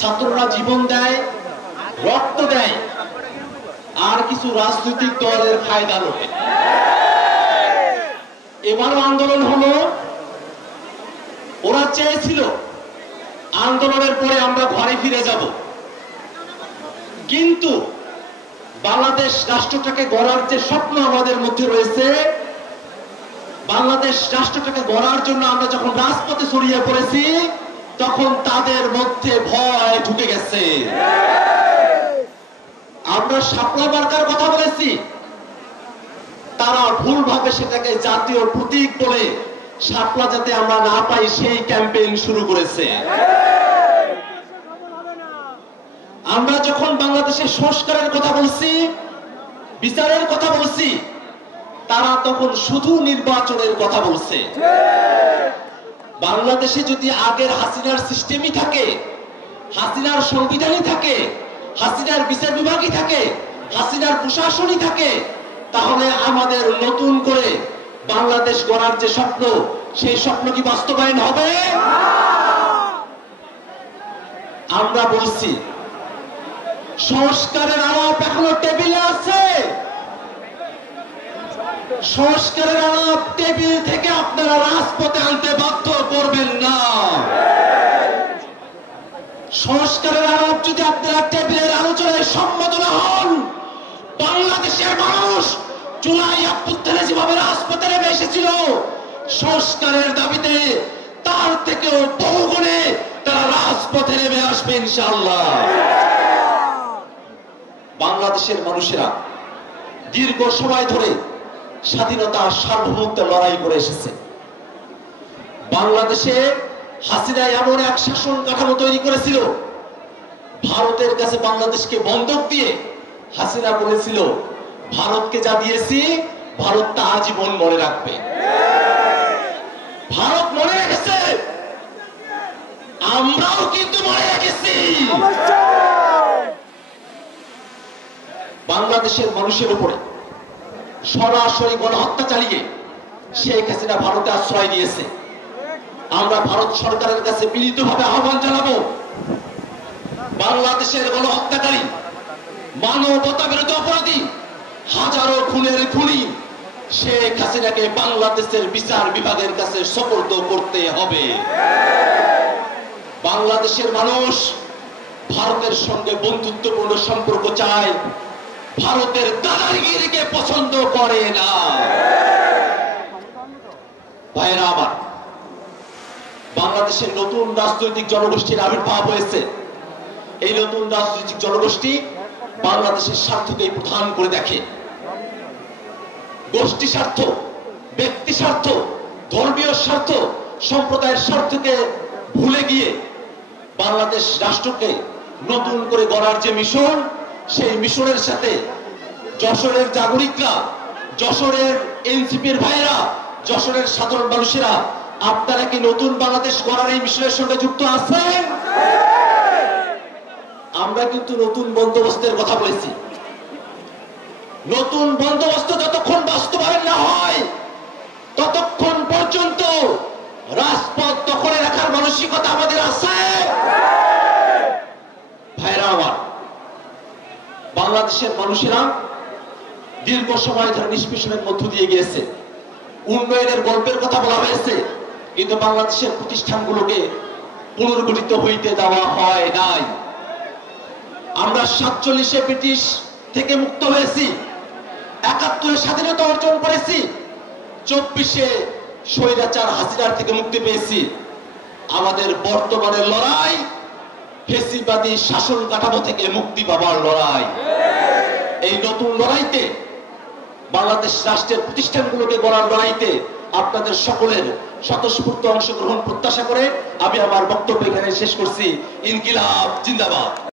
ছাত্ররা জীবন দেয়, রক্ত দেয়, আর কিছু রাজনৈতিক দলের ফায়দা লোকে। এবার আন্দোলন হলো, ওরা চেয়েছিল আন্দোলনের পরে আমরা ঘরে ফিরে যাব, কিন্তু বাংলাদেশ রাষ্ট্রটাকে গড়ার যে স্বপ্ন আমাদের মধ্যে রয়েছে, বাংলাদেশ রাষ্ট্রটাকে গড়ার জন্য আমরা যখন রাজপথে ছড়িয়ে পড়েছি, তখন তাদের মধ্যে ভয় ঢুকে গেছে। আমরা শাপলা মার্কার কথা বলেছি, তারা ভুলভাবে সেটাকে জাতীয় প্রতীক বলে শাপলা যাতে আমরা না পাই সেই ক্যাম্পেইন শুরু করেছে। আমরা যখন বাংলাদেশের সংস্কারের কথা বলছি, বিচারের কথা বলছি, তারা তখন শুধু নির্বাচনের কথা বলছে। বাংলাদেশে যদি আগের হাসিনার সিস্টেমই থাকে, হাসিনার সংবিধানই থাকে, হাসিনার বিচার বিভাগই থাকে, হাসিনার প্রশাসনই থাকে, তাহলে আমাদের নতুন করে বাংলাদেশ গড়ার যে স্বপ্ন, সেই স্বপ্ন কি বাস্তবায়ন হবে? আমরা বলছি সংস্কারের আলাপ এখনো টেবিলে আছে। সংস্কারের আলাপ টেবিল থেকে আপনারা রাজপথে আনতে বাধ্য করবেন না। সংস্কারের আলাপ যদি আপনারা টেবিলের আলোচনায় সম্মত না হন, বাংলাদেশের মানুষ জুলাই অভ্যুত্থানে যেভাবে রাজপথে নেমে এসেছিল সংস্কারের দাবিতে, তার থেকেও বহুগুণে তারা রাজপথে নেমে আসবে ইনশাআল্লাহ। বাংলাদেশের মানুষেরা দীর্ঘ সময় ধরে স্বাধীনতা সার্বভৌমত্ব লড়াই করে এসেছে। বাংলাদেশে হাসিনা এমন এক শাসন কাঠামো তৈরি করেছিল, ভারতের কাছে বাংলাদেশকে বন্ধক দিয়ে হাসিনা বলেছিল, ভারতকে যা দিয়েছি ভারত তা আজীবন মনে রাখবে। ভারত মনে রেখেছে, আমরাও কিন্তু মনে রেখেছি। বাংলাদেশের মানুষের উপরে সরাসরি গণহত্যা চালিয়ে শেখ হাসিনা ভারতে আশ্রয় দিয়েছে। আমরা ভারত সরকারের কাছে বিনীতভাবে আহ্বান জানাবো, বাংলাদেশের গণহত্যাকারী, মানবতা বিরোধী অপরাধী, হাজারো খুনের খুনি শেখ হাসিনাকে বাংলাদেশের বিচার বিভাগের কাছে সোপর্দ করতে হবে। বাংলাদেশের মানুষ ভারতের সঙ্গে বন্ধুত্বপূর্ণ সম্পর্ক চায়, ভারতের দাদাগিরিকে পছন্দ করে না। ভাইরা আমার, বাংলাদেশের নতুন রাজনৈতিক জনগোষ্ঠীর আবির্ভাব হয়েছে। এই নতুন রাজনৈতিক জনগোষ্ঠী বাংলাদেশের স্বার্থকেই প্রধান করে দেখে। গোষ্ঠী স্বার্থ, ব্যক্তি স্বার্থ, ধর্মীয় স্বার্থ, সম্প্রদায়ের স্বার্থকে ভুলে গিয়ে বাংলাদেশ রাষ্ট্রকে নতুন করে গড়ার যে মিশন, সেই মিশনের সাথে যশোরের জাগরিকরা, যশোরের এনসিপির ভাইরা, যশোরের সাধারণ মানুষেরা, আপনারা কি নতুন বাংলাদেশ গড়ার এই মিশনের সঙ্গে যুক্ত আছেন? আমরা কিন্তু নতুন বন্দোবস্তের কথা বলেছি। নতুন বন্দোবস্ত যতক্ষণ বাস্তবায়ন না হয়, ততক্ষণ পর্যন্ত রাজপথ দখলে রাখার মানসিকতা আমাদের আছে। ভাইরা আমার, বাংলাদেশের মানুষেরা দীর্ঘ সময় ধরে নিষ্পেষণের মধ্য দিয়ে গিয়েছে। উন্নয়নের গল্পের কথা বলা হয়েছে, কিন্তু বাংলাদেশের প্রতিষ্ঠানগুলোকে পুনর্গঠিত হইতে দেওয়া হয় নাই। আমরা 47-এ ব্রিটিশ থেকে মুক্ত হয়েছি, 71-এ স্বাধীনতা অর্জন করেছি, 24-এ স্বৈরাচার হাসিনার থেকে মুক্তি পেয়েছি। আমাদের বর্তমানের লড়াই ফ্যাসিবাদী শাসন কাঠামো থেকে মুক্তি পাওয়ার লড়াই। এই নতুন লড়াইতে, বাংলাদেশ রাষ্ট্রের প্রতিষ্ঠানগুলোকে গড়ার লড়াইতে আপনাদের সকলের স্বতঃস্ফূর্ত অংশগ্রহণ প্রত্যাশা করে আমি আমার বক্তব্য এখানে শেষ করছি। ইনকিলাব জিন্দাবাদ।